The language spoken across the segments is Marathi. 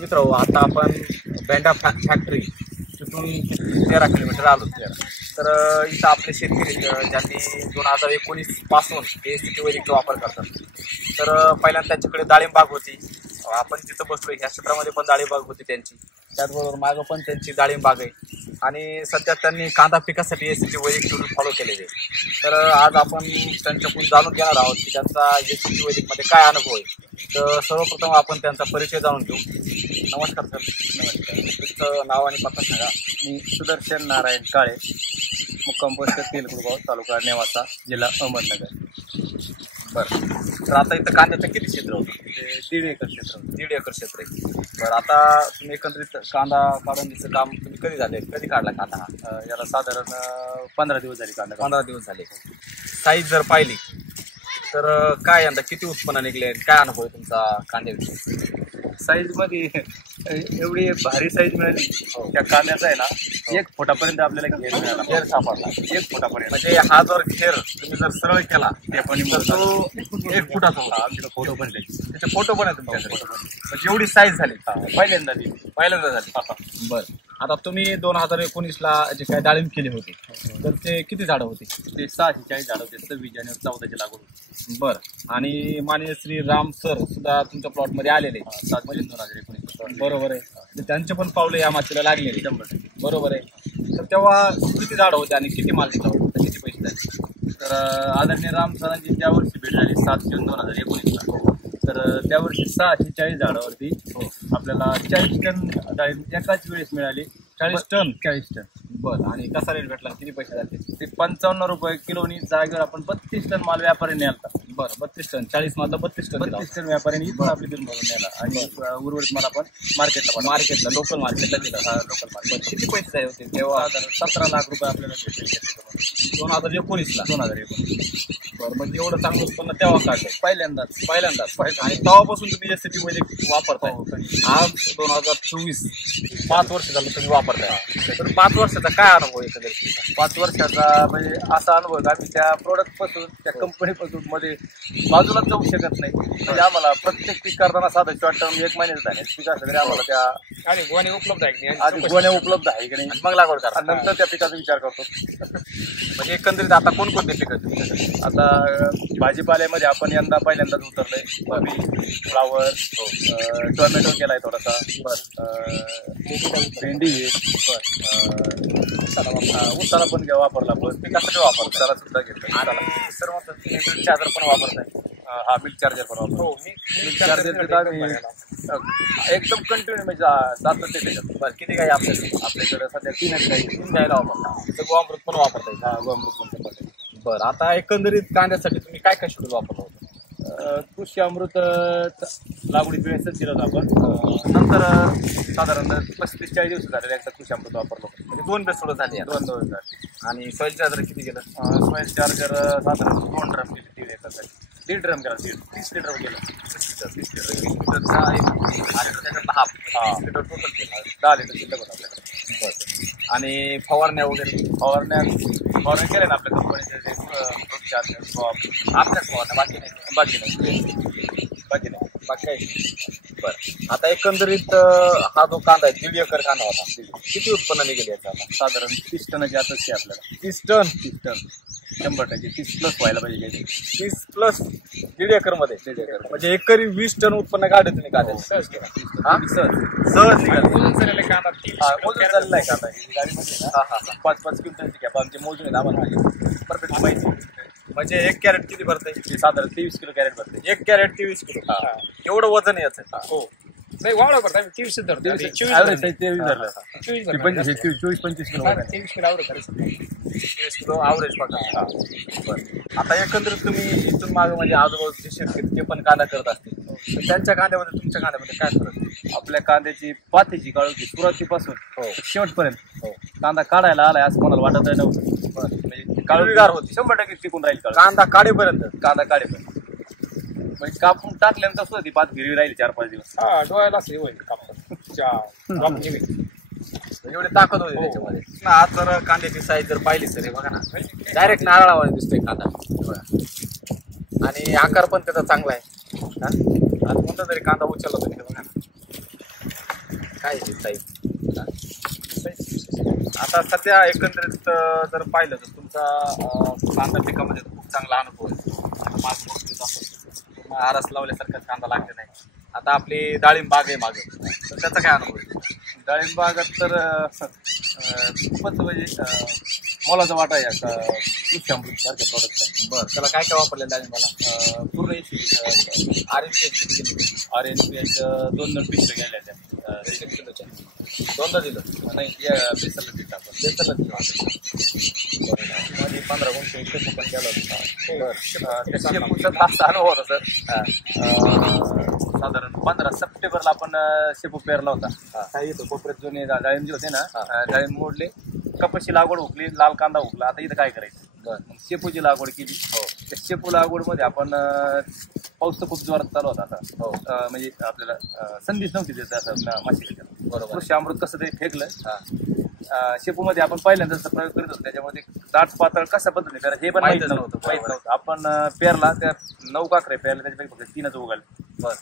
मित्र आता आपण भेंडा फॅक्टरी तिथून 13 किलोमीटर आलो. तर इथं आपले शेतकरी ज्यांनी 2019 पासून AST वैदिकचा वापर करतात. तर पहिल्यांदा त्यांच्याकडे डाळिंब बाग होती. आपण जिथं बसलो ह्या क्षेत्रामध्ये पण डाळिंब बाग होती त्यांची. त्याचबरोबर मागं पण त्यांची डाळिंब बाग आहे आणि सध्या त्यांनी कांदा पिकासाठी AST वैदिक शेड्यूल फॉलो केलेले. तर आज आपण त्यांच्याकडून जाणून घेणार आहोत की त्यांचा AST वैदिकमध्ये काय अनुभव आहे. तर सर्वप्रथम आपण त्यांचा परिचय जाणून घेऊ. नमस्कार सर. नमस्कार. तुमचं नाव आणि पत्ता सांगा. मी सुदर्शन नारायण काळे, मुक्काम पोस्ट तेलगुगाव, तालुका नेवासा, जिल्हा अहमदनगर. बरं. तर आता इथं कांद्याचं किती क्षेत्र होतं? ते 1.5 एकर क्षेत्र. 1.5 एकर क्षेत्र आहे. बरं, आता तुम्ही एकंदरीत कांदा काढणीचं काम तुम्ही कधी झाले, कधी काढला कांदा हा? याला साधारण 15 दिवस झाले कांदा. 15 दिवस झाले. साईज जर पाहिली तर काय यंदा किती उत्पन्न निघले, काय अनुभव आहे तुमचा कांद्याविषयी? साईज मध्ये एवढी भारी साईज मिळाली त्या कांद्याचा आहे ना, 1 फुटापर्यंत आपल्याला घेर मिळाला. घेर सापडला 1 फुटापर्यंत. म्हणजे हा जर घेर तुम्ही जर सरळ केला ते पण तर तो 1 फुटाचा होता. आमच्याकडे फोटो पण त्याचे फोटो पण आहे तुमच्याकडे. म्हणजे एवढी साईज झाली पहिल्यांदा झाली. बरं. आता तुम्ही 2019ला जे काही डाळिंब केले होते तर ते किती झाडं होती? ते 640 झाडं होते. 26 जानेवारी 14ची लागवड होती. बरं. आणि माननीय श्री राम सर सुद्धा तुमच्या प्लॉटमध्ये आलेले 7 जून 2019. बरोबर आहे. तर त्यांचे पण पावले या मातीला लागलेले. 100%. बरोबर आहे. तर तेव्हा किती झाडं होते आणि किती माल दिला होता, किती पैसे झाले? तर आदरणीय राम सरांची त्या वर्षी भेट झाली 7 जून 2019ला. तर त्या वर्षी 640 झाडावरती आपल्याला 40 टन डाळिंब एकाच वेळेस मिळाली. 40 टन. बरं. आणि कसा रेट भेटला, किती पैसे झाले? ते 55 रुपये किलोनी जागेवर आपण 32 टन माल व्यापाऱ्यांनी आलता. बरं. 32 टन. 40 मधलं 32 टन. 32 टन व्यापाऱ्यांनी इथून आपली दूर भरून नेला आणि उर्वरित मला आपण मार्केटला लोकल मार्केटला दिला. Local market. किती पैसे झाले होते तेव्हा? 17 लाख रुपये आपल्याला भेटले 2019ला. 2019. बरं. म्हणजे एवढं चांगलं उत्पन्न तेव्हा काढलं पहिल्यांदाच. आणि तेव्हापासून तुम्ही AST वैदिक वापरताय. आज 2024 5 वर्ष झालं तुम्ही वापरताय. तर 5 वर्षाचा काय अनुभव आहे? 5 वर्षाचा म्हणजे असा अनुभव आहे, आम्ही त्या प्रोडक्ट पासून त्या कंपनीपासून मध्ये बाजूलाच जाऊ शकत नाही. म्हणजे आम्हाला प्रत्येक पीक करताना साधं शॉर्ट टर्म 1 महिन्यात झाले पीक असं तरी आम्हाला त्या आणि गोण्या उपलब्ध आहे की नाही, आधी गोण्या उपलब्ध आहे की नाही, मग लागवड करा. नंतर त्या पिकाचा विचार करतो. म्हणजे एकंदरीत आता कोणकोणते पिकं तुमच्याकडे? आता भाजीपाल्यामध्ये आपण यंदा पहिल्यांदाच उतरलोय. कोबी, फ्लावर, टोमॅटो केलाय थोडासा, भेंडी उसाला पण वापरला. पिकासाठी वापरतो. उसाला सुद्धा घेतलं. आणि सर्व मिल्क चार्जर पण वापरताय? हा, मिल्क चार्जर पण वापरतो. मिल्क चार्जर एकदम कंटिन्यू म्हणजे जातं ते त्याच्यात. बरं. किती गाय आपल्याकडे सध्या 3 गायला वापरता? गोअमृत पण वापरताय? गोअमृत पण. बरं. आता एकंदरीत कांद्यासाठी तुम्ही काय शेड्यूल वापरलं होतं? कृषी अमृत लागवडी वेळेसच दिलं होतं आपण. नंतर साधारण 35-40 दिवस झाले एकदा कृषी अमृत वापरलो. म्हणजे 2 बेसोड झाले. 2 झाले. आणि सॉइल चार्जर किती गेलं? सॉइल चार्जर साधारण 2 ड्रम गेले. 1.5 एकरसाठी 1.5 ड्रम गेला. 30 लिटर गेलं. 30 लिटरचा आणि त्याच्यात 30 लिटर टोटल केलं. 10 लिटर शिल्लक होतं आपल्याकडे. बरं. आणि फवारण्या वगैरे? फवारण्या केल्या ना आपल्या कंपनीचे आपल्याच फवारण्या? बाकी नाही. बरं. आता एकंदरीत हा जो कांदा आहे 1.5 एकर कांदा होता, किती उत्पन्न निघेल याचा? साधारण 30 टनाची अपेक्षा आहे आपल्याला. 30 टन. 100% 30 प्लस व्हायला पाहिजे. 30 प्लस 1.5 एकर मध्ये. म्हणजे एकरी 20 टन उत्पन्न काढत तुम्ही कांद्याचं? सहज निघाल. मोजून झालेला आहे कांदा. गाडीमध्ये 5-5 क्विंटलची कॅप आमचे मोजून आहेत आम्हाला परफेक्ट माहिती. म्हणजे 1 कॅरेट किती भरते? साधारण 23 किलो कॅरेट भरते. 1 कॅरेट 23 किलो. एवढं वजन याचं? हो. नाही, वावळा करता 23 धरतो. 23 किलो. 24-25 किलो. 23 किलो आवड करायचं. 23 किलो आवरेज बघा. आता एकंदरीत तुम्ही इथून मागं म्हणजे आजूबाजूचे शेतकरी ते पण कांदा करत असतील, तर त्यांच्या कांद्यामध्ये तुमच्या कांद्यामध्ये काय फरक? आपल्या कांद्याची पातीची काळोखी सुरुवातीपासून शेवटपर्यंत कांदा काढायला आलाय असं कोणाला वाटत नव्हतं. म्हणजे काळोखीगार होती. 100% टिकून राहील कांदा काढेपर्यंत. म्हणजे कापून टाकल्यानंतर सुद्धा ती पात हिरवी राहील 4-5 दिवस. डोळ्याला असं होईल एवढी ताकद होती त्याच्यामध्ये. आज जर कांद्याची साईज जर पाहिली तर हे बघा ना, डायरेक्ट नारळावर दिसतोय कांदा. आणि आकार पण त्याचा चांगला आहे. आज कोणता तरी कांदा उचलला तर बघा ना. काय आहे साईज? आता सध्या एकंदरीत जर पाहिलं तर तुमचा कांदा पिकामध्ये खूप चांगला अनुभव आहे. आता माग बघतोय आपण आरस लावल्यासारखा कांदा लागले नाही. आता आपली डाळिंब बाग आहे मागे, तर त्याचा काय अनुभव आहे? डाळिंब बागात तर खूपच म्हणजे मोलाचा वाटा आहे आता कृषी अमृत सारख्या प्रॉडक्टचा. बरं, त्याला काय काय वापरलं डाळिंबाला? पूर्ण RNPH 2 पिशव्या गेल्या त्या दोनदा दिलं नाही बेसरला देत आपण बेसरला दिलं. मध्ये 15 गुंठे शेपू पण केला होता. शेपूचा असा अनुभव होता सर. साधारण 15 सप्टेंबरला आपण शेपू पेरला होता. काही येतो कोपऱ्यात जुने डाळिंब जे होते ना, डाळिंब मोडले, कपाशी लागवड हुकली, लाल कांदा हुकला. आता इथं काय करायचं? मग शेपूची लागवड केली. त्या शेपू लागवडमध्ये आपण पाऊस तर खूप जोरात चालू होता आता. म्हणजे आपल्याला संधीच नव्हती देत असं माशिकाच्या. बरोबर. कृषी अमृत कसं ते फेकलं. शेपूमध्ये आपण पहिल्यांदाच प्रयोग करीत होतो. त्याच्यामध्ये दाट पातळ कशा पद्धतीने करायचं हे पण माहित नव्हतं. आपण पेरला, त्या 9 काकरे पेरल्या, त्याच्यापैकी फक्त 3च उगाले. बरं,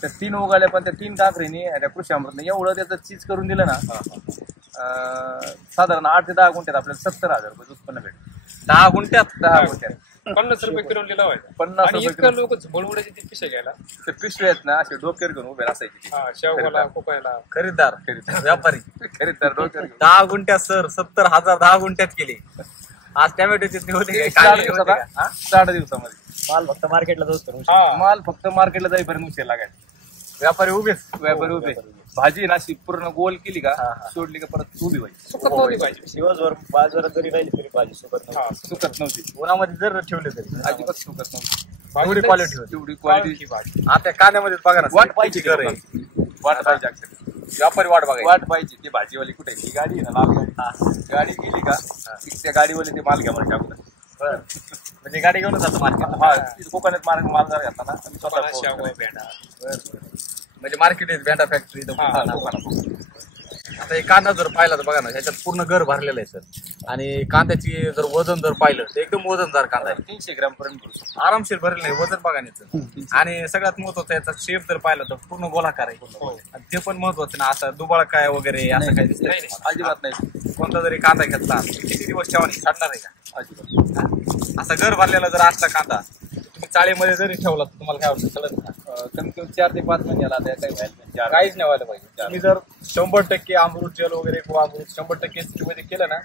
त्या 3 उगाल्या, पण त्या 3 काकरीने त्या कृषी अमृतने एवढं त्याचं चीज करून दिलं ना, साधारण 8 ते 10 गुंठ्यात आपल्याला 70,000 रुपये उत्पन्न भेटलं. 10 गुंठ्यात 10 गुंठ्यात 50 रुपये किलो लावायचा. 50 आणि रुपये इतकं लोक बळवड्याची ती पिशे घ्यायला, ते पिशवे आहेत ना, असे डोक्यावर घेऊन उभे असायचे. शेवगाला कोपायला. खरीददार व्यापारी खरीददार डोक्यावर घेऊन 10 गुंठ्यात सर 70,000 10 गुंठ्यात केले. आज टॅमॅटोचे ते होते काय? 60 दिवसामध्ये माल फक्त मार्केटला जाऊ. माल फक्त मार्केटला जाईपर्यंत उशीर लागायचा. व्यापारी उभेच. व्यापारी उभे. भाजी ना अशी पूर्ण गोल केली का, सोडली का परत उभी व्हायची. सुकत नव्हती पाहिजे. दिवसभर बाजारात जरी राहिली तरी भाजी सुकत नव्हती. उन्हामध्ये जर ठेवले तरी अजिबात सुकत नव्हती. एवढी क्वालिटी होती. तेवढी क्वालिटी. आता कांद्यामध्ये बघा ना, वाट पाहिजे घर आहे. वाट पाहिजे अक्षर. व्यापारी वाट बघा. वाट पाहिजे. ती भाजीवाली कुठे आहे? ही गाडी आहे ना, लाल गाडी. गाडी गेली का त्या गाडीवाले ते माल घ्या म्हणजे टाकून. म्हणजे गाडी घेऊन जातो मार्केट. हा, कोकणात माल जर घेतला ना, शेवगा, भेंडा. म्हणजे मार्केट आहे भेंडा फॅक्टरी. आता हे कांदा जर पाहिला तर बघा ना, ह्याच्यात पूर्ण घर भरलेलं आहे सर. आणि कांद्याची जर वजन जर पाहिलं तर एकदम वजनदार कांदा आहे. 300 ग्रॅम पर्यंत भरू शकतो. आरामशीर भरलेलं आहे वजन बघा याचं. आणि सगळ्यात महत्वाचं याचा शेप जर पाहिलं तर पूर्ण गोलाकार आहे. आणि ते पण महत्वाचं ना, असं दुबाळ काय वगैरे असं काही दिसत नाही. अजिबात नाही. कोणता जरी कांदा घेतला किती दिवस ठेवानी छाडणार आहे का? अजिबात. असा घर भरलेला जर असला कांदा तुम्ही चाळीमध्ये जरी ठेवला तर तुम्हाला काय होतं कळत ना. कमी कमी 4 ते 5 महिन्याला काही व्हायला काहीच नाही व्हायला पाहिजे. तुम्ही जर 100% अमृत जेल वगैरे किंवा अमृत 100% मध्ये केलं ना,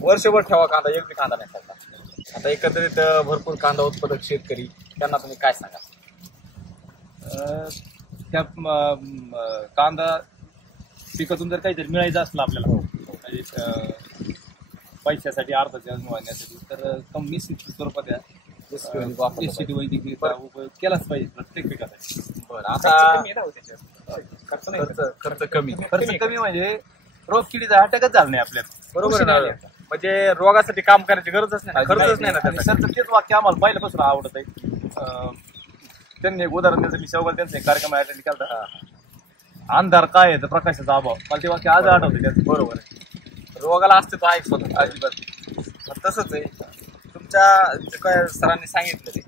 वर्षभर ठेवा कांदा, एक बी कांदा नाही खायचा. आता एकंदरीत भरपूर कांदा उत्पादक शेतकरी त्यांना तुम्ही काय सांगा? त्या कांदा पिकातून जर काहीतरी मिळायचं असलं आपल्याला, म्हणजे पैशासाठी अर्थाच्या वाढण्यासाठी, तर निश्चित स्वरूपात एसटी वैद्यकीयचा उपयोग केलाच पाहिजे प्रत्येक पिकासाठी. आता खर्च कमी. खर्च कमी म्हणजे रोग किडीचा अटॅकच झाला नाही आपल्याला. बरोबर आहे. म्हणजे रोगासाठी काम करायची गरजच नाही, खर्चच नाही ना. सरचं तेच वाक्य आम्हाला पहिल्यापासून आवडत आहे. त्यांनी एक उदाहरण द्यायचं, मी शेवगाला त्यांचा एक कार्यक्रम अटेंड केला. अंधार काय आहे तर प्रकाशाचा अभाव. मला ते वाक्य आज आठवते त्याचं. बरोबर आहे. रोगाला अस्तित्व आहे स्वतः. अजिबात. तसंच आहे तुमच्या काय सरांनी सांगितलं ते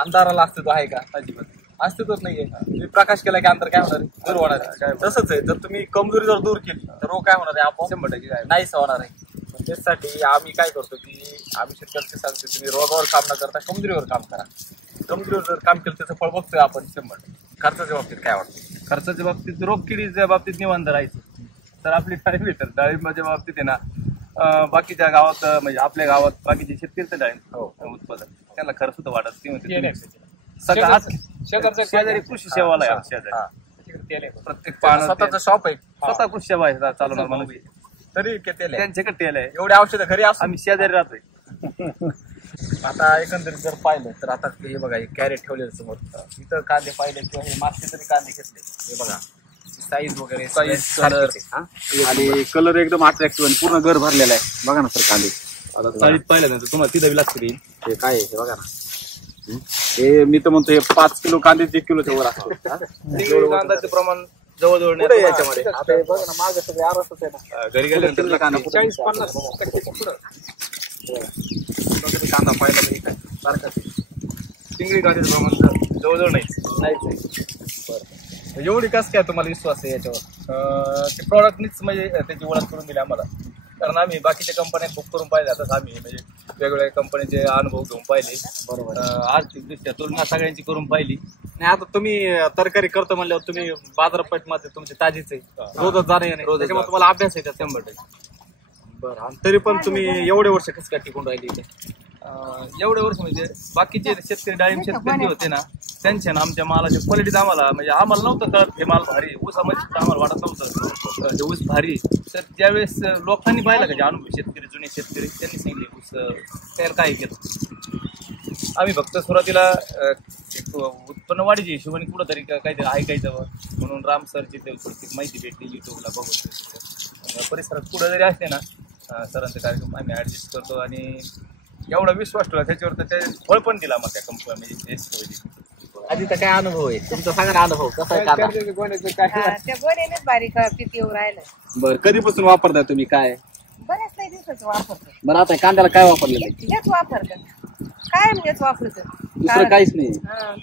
अंधाराला अस्तित्व आहे का? अजिबात अस्तित्वच नाहीये. तुम्ही प्रकाश केला की अंतर काय होणार आहे? दूर होणार आहे. तसंच आहे, जर तुम्ही कमजोरी जर दूर केली तर रोग काय होणार आहे? आपोआप 100% नाहीच होणार आहे. त्यासाठी आम्ही काय करतो की आम्ही शेतकऱ्यांना सांगतो तुम्ही रोगावर काम न करता कमजोरीवर काम करा. कमजोरीवर जर काम केलं त्याचं फळ बघतोय आपण. 100%. खर्चाच्या बाबतीत काय वाटतं? खर्चाच्या बाबतीत, रोग किडीच्या बाबतीत निवांत राहायचं तर आपली डाळिंब भेटल. डाळिंबाच्या बाबतीत आहे ना, बाकीच्या गावात म्हणजे आपल्या गावात बाकीचे शेतकरी डाळिंब उत्पादन त्यांना खर्च सुद्धा वाटत. ते म्हणते शेजारी कृषी सेवाला आहे. शेजारी प्रत्येक स्वतःचं शॉप आहे, स्वतः कृषी सेवा आहे चालवणार माणूस. तरी तेल आहे, त्यांच्याकडे तेल आहे. एवढे औषधं घरी असं आम्ही शेजारी राहतोय. आता एकंदरीत जर पाहिलं तर आता हे बघा, हे कॅरेट ठेवलेलं समोर, इथं कांदे पाहिले किंवा हे मागचे तरी कांदे घेतले, हे बघा साईज वगैरे, साईज, कलर आणि कलर एकदम अट्रॅक्टिव्ह आणि पूर्ण घर भरलेला आहे. बघा ना सर कांदे साईज पाहिल्यानंतर तुम्हाला तिथं लागते. हे काय आहे हे बघा ना. हे मी तर म्हणतो हे 5 किलो कांदे 1 किलोच्या वर असतो. कांद्याचं प्रमाण जवळजवळ याच्यामध्ये आता हे बघा ना, मागे सगळे आरसच आहे ना. घरी गेल्यानंतर कांदा 40-50% कांदा पाहिला तरी काय सारखा चिंगडी कांद्याचं प्रमाण जवळजवळ नाहीच. बरं. एवढी कसं काय तुम्हाला विश्वास आहे याच्यावर? ते प्रॉडक्टनीच म्हणजे त्याची ओळख करून दिली आम्हाला. कारण आम्ही बाकीच्या कंपन्या खूप करून पाहिल्या, आता आम्ही म्हणजे वेगवेगळ्या कंपनीचे अनुभव घेऊन पाहिले. बरोबर. आर्थिकदृष्ट्या तुलना सगळ्यांची करून पाहिली. नाही आता तुम्ही तरकारी करतो म्हणल्यावर तुम्ही बाजारपेठमध्ये तुमची ताजीच आहे, रोजच जाणं येणे, त्याच्यामुळे तुम्हाला अभ्यास आहे त्याचा 100%. बरं. आणि तरी पण तुम्ही एवढे वर्ष कसं काय टिकून राहिली इथे? एवढे वर्ष म्हणजे बाकीचे शेतकरी डाळिंब शेतकरी जे होते ना, त्यांच्या ना आमच्या मालाच्या क्वालिटीत आम्हाला नव्हतं कळत हे माल भारी, ऊसामध्ये सुद्धा आम्हाला वाटत नव्हतं हे ऊस भारी. तर त्यावेळेस लोकांनी पाहिलं का जे अनुभवी शेतकरी, जुने शेतकरी, त्यांनी सांगितले ऊस त्याला काय केलं. आम्ही फक्त सुरुवातीला उत्पन्न वाढीची हिशोबाने कुठंतरी काहीतरी ऐकायचं म्हणून राम सरची थोडी माहिती भेटली युट्यूबला बघून. परिसरात कुठं जरी असले ना सरांचे कार्यक्रम आम्ही ऍडजस्ट करतो आणि एवढा विश्वास ठेवला त्याच्यावर, तर ते फळ पण दिला मग त्या कंपनी म्हणजे. आधी तर काय अनुभव आहे तुमचा, सांगा ना अनुभव कसा आहे कांदा? त्या गोण्यानेच बारीक पीक येऊ राहिलं. बरं, कधीपासून वापरताय तुम्ही काय? बऱ्याच नाही दिवसाच वापरतो. बरं, आता कांद्याला काय वापरलेलं आहे? हेच वापरतात काय हेच वापरतो. दुसरं काहीच नाही?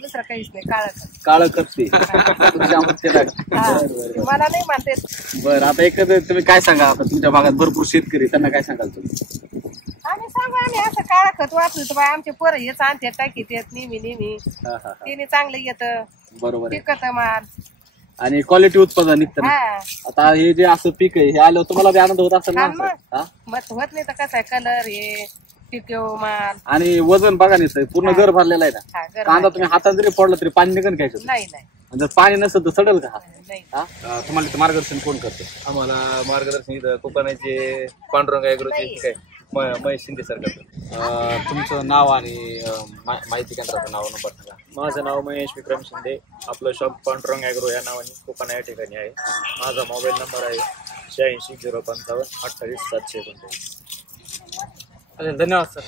दुसरं काहीच नाही. काळं काळं करते. मला नाही म्हणते. बरं, आता एकदा तुम्ही काय सांगा, आता तुमच्या भागात भरपूर शेतकरी, त्यांना काय सांगाल तुम्ही? आम्ही सांगू आम्ही असं काळं खत वापरतो बा, आमचे पोरं हेच आणते टाकीत येत नेहमी तिने चांगलं येतं, बरोबर आहे. पिकत माल आणि क्वालिटी उत्पादन निघतं ना. हा आता हे जे असं पीक आहे हे आल्यावर तुम्हाला बी आनंद होत असेल ना? हा? मत होत नाही तर कसं आहे कलर हे पिकव माल आणि वजन बघा नाही पूर्ण घर भरलेला आहे ना. हा घर कांदा तुम्ही हातात जरी पडला तरी पाणी निघून घ्यायचं. नाही नाही जर पाणी नसेल तर सडेल का? नाही. तुम्हाला इथं मार्गदर्शन कोण करतं? आम्हाला मार्गदर्शन इथं कोकणाचे पांडुरंग ॲग्रोचे काय महेश शिंदे सर करतात. तुमचं नाव आणि माहिती केंद्राचं नाव नंबर सांगा. माझं नाव महेश विक्रम शिंदे. आपलं शॉप पांडुरंग ॲग्रो या नावाने कोकण या ठिकाणी आहे. माझा मोबाईल नंबर आहे 86 055 28 739. धन्यवाद सर.